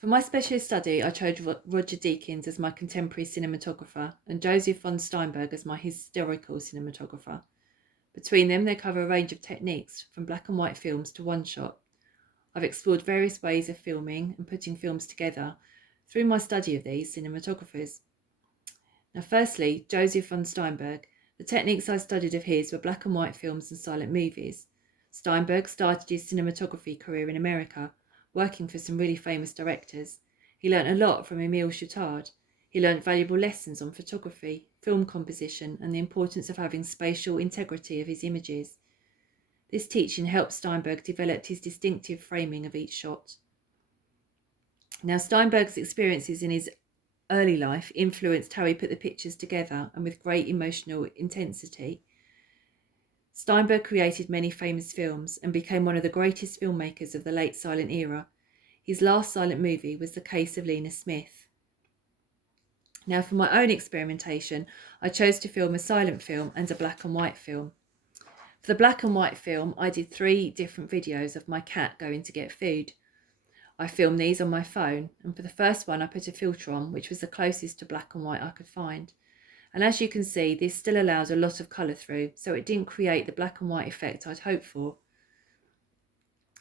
For my specialist study, I chose Roger Deakins as my contemporary cinematographer and Joseph von Steinberg as my historical cinematographer. Between them, they cover a range of techniques, from black and white films to one shot. I've explored various ways of filming and putting films together through my study of these cinematographers. Now, firstly, Joseph von Steinberg. The techniques I studied of his were black and white films and silent movies. Steinberg started his cinematography career in America, working for some really famous directors. He learnt a lot from Emile Chartier. He learnt valuable lessons on photography, film composition, and the importance of having spatial integrity of his images. This teaching helped Steinberg develop his distinctive framing of each shot. Now, Steinberg's experiences in his early life influenced how he put the pictures together, and with great emotional intensity. Steinberg created many famous films and became one of the greatest filmmakers of the late silent era. His last silent movie was The Case of Lena Smith. Now, for my own experimentation, I chose to film a silent film and a black and white film. For the black and white film, I did 3 different videos of my cat going to get food. I filmed these on my phone, and for the first one I put a filter on, which was the closest to black and white I could find. And as you can see, this still allows a lot of colour through, so it didn't create the black and white effect I'd hoped for.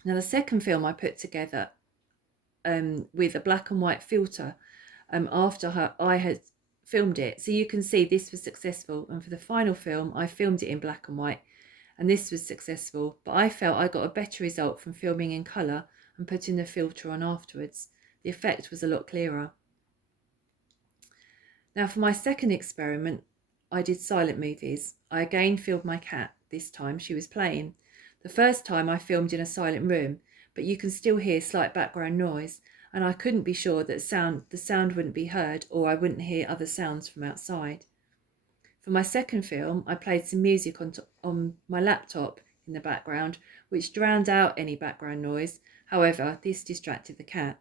Now, the second film I put together with a black and white filter after I had filmed it. So you can see this was successful, and for the final film I filmed it in black and white, and this was successful, but I felt I got a better result from filming in colour and putting the filter on afterwards. The effect was a lot clearer. Now, for my second experiment, I did silent movies. I again filmed my cat. This time she was playing. The first time I filmed in a silent room, but you can still hear slight background noise, and I couldn't be sure that the sound wouldn't be heard, or I wouldn't hear other sounds from outside. For my second film, I played some music on my laptop in the background, which drowned out any background noise. However, this distracted the cat.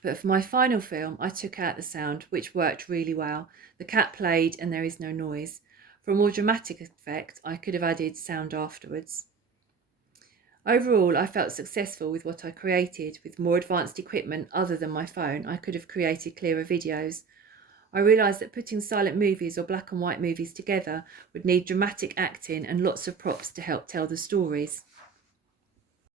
But for my final film, I took out the sound, which worked really well. The cat played and there is no noise. For a more dramatic effect, I could have added sound afterwards. Overall, I felt successful with what I created. With more advanced equipment other than my phone, I could have created clearer videos. I realised that putting silent movies or black and white movies together would need dramatic acting and lots of props to help tell the stories.